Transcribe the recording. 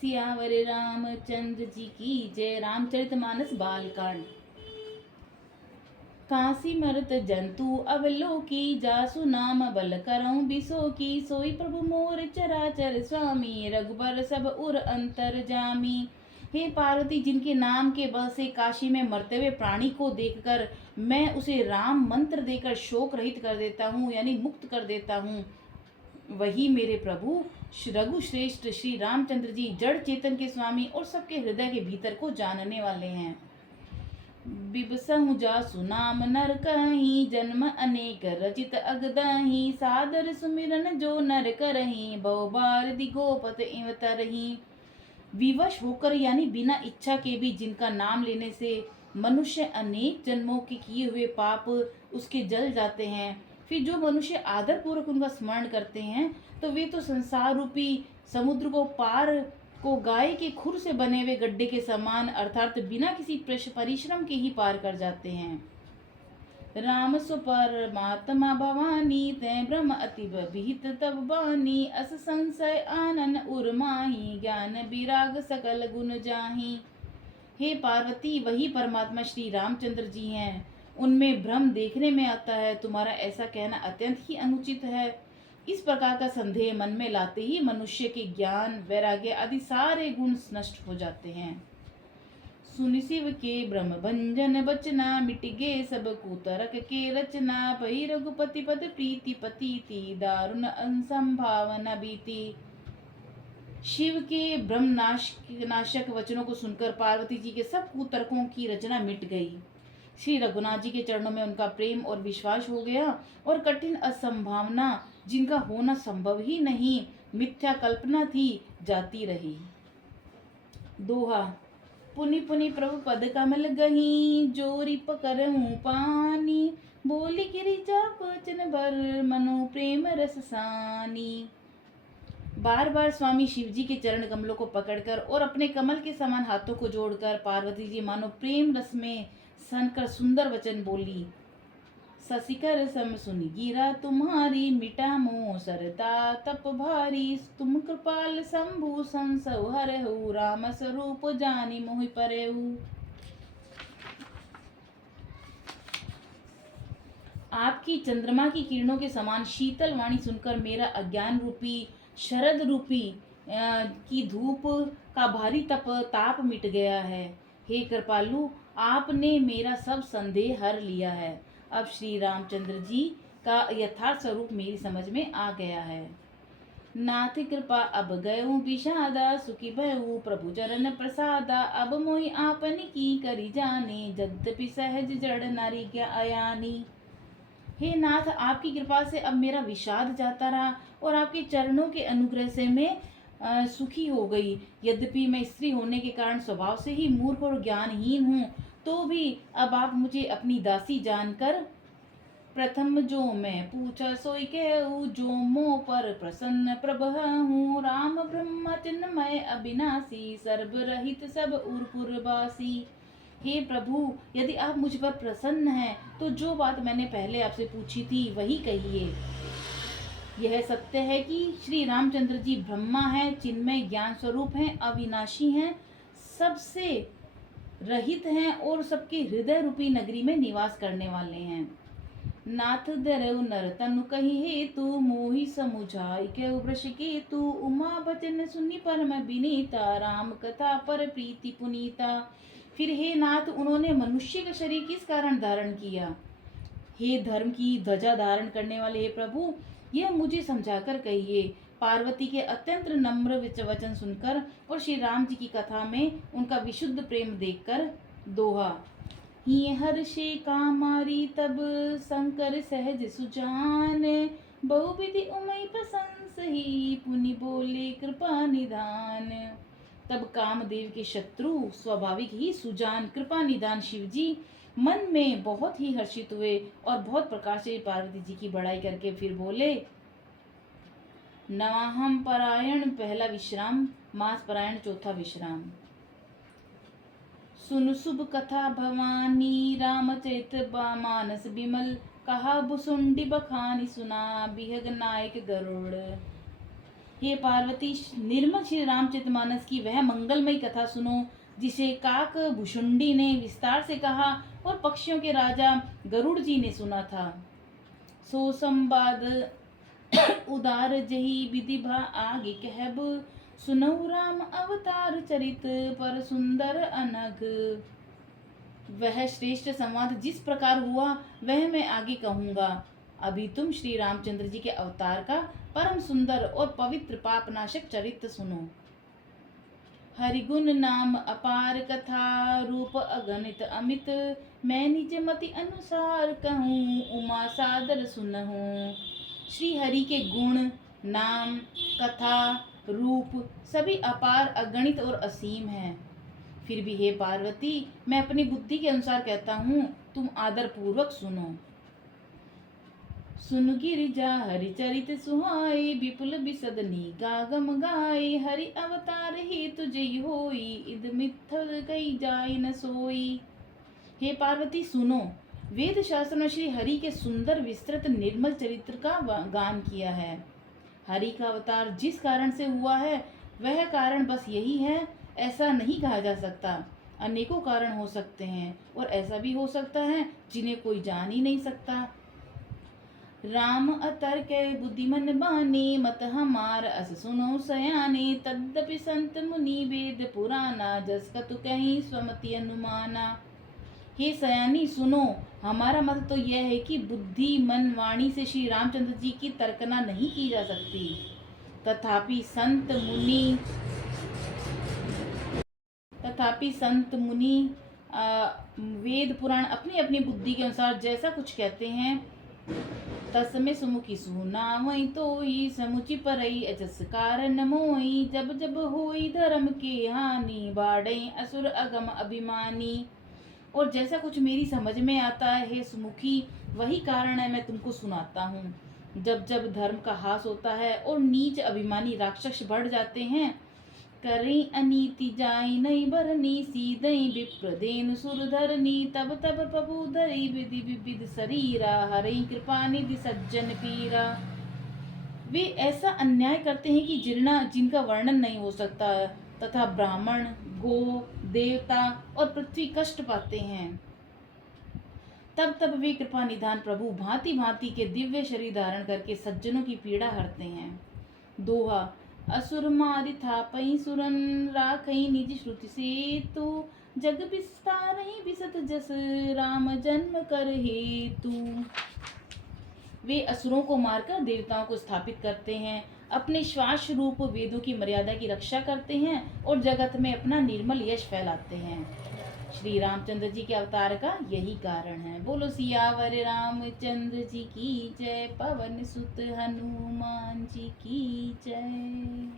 सियावर रामचंद्र जी की जय। रामचरितमानस बालकांड। काशी मरत जंतु अवलोकी, जासु नाम बल करऊं बिसो की। सोई प्रभु मोर चराचर स्वामी, रघुबर सब उर अंतर जामी। हे पार्वती, जिनके नाम के बल से काशी में मरते हुए प्राणी को देखकर मैं उसे राम मंत्र देकर शोक रहित कर देता हूँ, यानी मुक्त कर देता हूँ, वही मेरे प्रभु रघु श्रेष्ठ श्री रामचंद्र जी जड़ चेतन के स्वामी और सबके हृदय के भीतर को जानने वाले हैं। बिबसहु जासु नाम नर कहीं, जन्म अनेक रचित अगदहीं। सादर सुमिरन जो नर करहीं, बहु बार दिगोपत इव तरहीं। विवश होकर यानी बिना इच्छा के भी जिनका नाम लेने से मनुष्य अनेक जन्मों के किए हुए पाप उसके जल जाते हैं, फिर जो मनुष्य आदर पूर्वक उनका स्मरण करते हैं तो वे तो संसार रूपी समुद्र को पार को गाय के खुर से बने हुए गड्ढे के समान अर्थात बिना किसी परिश्रम के ही पार कर जाते हैं। राम सो परमात्मा भवानी, तै ब्रह्म अति विहित तब बानी। अस संशय आनन उर्माही, ज्ञान विराग सकल गुण जाही। हे पार्वती, वही परमात्मा श्री रामचंद्र जी हैं। उनमें भ्रम देखने में आता है। तुम्हारा ऐसा कहना अत्यंत ही अनुचित है। इस प्रकार का संदेह मन में लाते ही मनुष्य के ज्ञान वैराग्य आदि सारे गुण नष्ट हो जाते हैं। सुनि शिव के ब्रह्म भंजन बचना, मिट गे सब कुतरक के रचना। भई रघुपति पद प्रीति पति, दारुण असंभावना बीती। शिव के ब्रह्म नाशक वचनों को सुनकर पार्वती जी के सब कुतर्कों की रचना मिट गई। श्री रघुनाथ जी के चरणों में उनका प्रेम और विश्वास हो गया और कठिन असंभावना जिनका होना संभव ही नहीं, मिथ्या कल्पना थी, जाती रही। दोहा। पुनि पुनि प्रभु पद कमल गही, जोरी पकरऊं पानी। बोली गिरिजा वचन भर, मनो प्रेम रस सानी। बार बार स्वामी शिव जी के चरण कमलों को पकड़कर और अपने कमल के समान हाथों को जोड़कर पार्वती जी मानो प्रेम रस में सनकर सुंदर वचन बोली। ससिकर सम सुन गिरा तुम्हारी, मिटा मोह सरता तप भारी। तुम कृपाल शंभु संसव हरहु, राम स्वरूप जानी मोहि परेहु। आपकी चंद्रमा की किरणों के समान शीतल वाणी सुनकर मेरा अज्ञान रूपी शरद रूपी की धूप का भारी ताप मिट गया है। हे कृपालु, आपने मेरा सब संदेह हर लिया है। अब श्री रामचंद्र जी का यथार्थ स्वरूप मेरी समझ में आ गया है। नाथ कृपा अब गयो विषादा, सुखी भयऊ प्रभु चरण प्रसादा। अब मोहि आपन की करी जाने, यद्यपि सहज जड़ नारी क्या अयानी। हे नाथ, आपकी कृपा से अब मेरा विषाद जाता रहा और आपके चरणों के अनुग्रह से मैं सुखी हो गई। यद्यपि मैं स्त्री होने के कारण स्वभाव से ही मूर्ख और ज्ञानहीन हूँ, तो भी अब आप मुझे अपनी दासी जानकर प्रथम जो मैं पूछा सोई कहूँ, जो मोह पर प्रसन्न प्रभह हूँ। राम ब्रह्म चिन्मय अविनाशी, सर्व रहित सब उर्पुरवासी। हे प्रभु, यदि आप मुझ पर प्रसन्न हैं तो जो बात मैंने पहले आपसे पूछी थी वही कहिए। यह सत्य है कि श्री रामचंद्र जी ब्रह्मा हैं, चिन्मय ज्ञान स्वरूप हैं, अविनाशी हैं, सबसे रहित हैं और सबके हृदय रूपी नगरी में निवास करने वाले हैं। नाथ दरऊ नर तनु कही हेतु, मोहि समुझाई के वृष केतु। उमा बचन सुनि परम विनीता, राम कथा पर प्रीति पुनीता। फिर हे नाथ, उन्होंने मनुष्य का शरीर किस कारण धारण किया? हे धर्म की ध्वजा धारण करने वाले हे प्रभु, यह मुझे समझाकर कहिए। पार्वती के अत्यंत नम्र वचन सुनकर और श्री राम जी की कथा में उनका विशुद्ध प्रेम देखकर दोहा। ही हर्षे कामारी तब, शंकर सहज सुजान। बहुविधि उमय प्रशंस ही, पुनि बोले कृपा निधान। तब कामदेव के शत्रु स्वाभाविक ही सुजान कृपा निदान शिव जी मन में बहुत ही हर्षित हुए और बहुत प्रकार से पार्वती जी की बड़ाई करके फिर बोले। नवाहम परायण पहला विश्राम, मास परायण चौथा विश्राम। सुन शुभ कथा भवानी, रामचरित मानस बिमल। कहा भुसुंडी बखानी सुना, बिहग नायक गरुड़। हे पार्वती, निर्मल श्री रामचरितमानस की वह मंगलमयी कथा सुनो जिसे काक भुषुंडी ने विस्तार से कहा और पक्षियों के राजा गरुड़ जी ने सुना था। सो संवाद उदार जही विधि भा आगे कहब, सुनऊ राम अवतार चरित पर सुंदर अनघ। वह श्रेष्ठ संवाद जिस प्रकार हुआ वह मैं आगे कहूँगा। अभी तुम श्री रामचंद्र जी के अवतार का परम सुंदर और पवित्र पापनाशक चरित्र सुनो। हरिगुण नाम अपार कथा, रूप अगणित अमित, मैं निज मति अनुसार कहूँ, उमा सादर सुनहूँ। श्री हरि के गुण, नाम, कथा, रूप सभी अपार, अगणित और असीम हैं। फिर भी हे पार्वती, मैं अपनी बुद्धि के अनुसार कहता हूँ, तुम आदर पूर्वक सुनो। सुन गिरिजा हरिचरित सुहाई, विपुल बिसदनी गागम गाय, हरि अवतार हेतु जय होई, इद मिथल गई जाय न सोई। हे पार्वती सुनो, वेद शास्त्र में श्री हरि के सुंदर विस्तृत निर्मल चरित्र का गान किया है। हरि का अवतार जिस कारण से हुआ है वह कारण बस यही है ऐसा नहीं कहा जा सकता। अनेकों कारण हो सकते हैं और ऐसा भी हो सकता है जिन्हें कोई जान ही नहीं सकता। राम अतर्क बुद्धिमन बानी, मत हमार अस सुनो सयाने, तद्यपि संत मुनि वेद पुराना, जस कतु कहीं स्वमति अनुमाना। हे सयानी सुनो, हमारा मत तो यह है कि बुद्धि मन वाणी से श्री रामचंद्र जी की तर्कना नहीं की जा सकती। तथापि संत मुनि वेद पुराण अपनी अपनी बुद्धि के अनुसार जैसा कुछ कहते हैं तस्में सुमुखी सुनावई तोई, समुचि परई अजस कारण मोई, जब जब होई धर्म के हानि, बाढ़ई असुर अगम अभिमानी। और जैसा कुछ मेरी समझ में आता है हे सुमुखी, वही कारण है मैं तुमको सुनाता हूँ। जब जब धर्म का हास होता है और नीच अभिमानी राक्षस बढ़ जाते हैं, करें अनीति जाई नहीं बरनी, सीधई विप्रदेन सुरधरनी, तब तब पपु धरी विधि विविध शरीरा, हरई कृपा निधि सज्जन पीरा। वे ऐसा अन्याय करते हैं कि जिनका वर्णन नहीं हो सकता, तथा ब्राह्मण, गो, देवता और पृथ्वी कष्ट पाते हैं। तब तब वे कृपा निधान प्रभु भांति भांति के दिव्य शरीर धारण करके सज्जनों की पीड़ा हरते हैं। दोहा, असुर मारि थापई सुरन, राखई निज श्रुति से तू, जग विस्तारहि बिसत जस, राम जन्म कर हेतु। वे असुरों को मारकर देवताओं को स्थापित करते हैं, अपने श्वास रूप वेदों की मर्यादा की रक्षा करते हैं और जगत में अपना निर्मल यश फैलाते हैं। श्री रामचंद्र जी के अवतार का यही कारण है। बोलो सियावर रामचंद्र जी की जय, पवन सुत हनुमान जी की जय।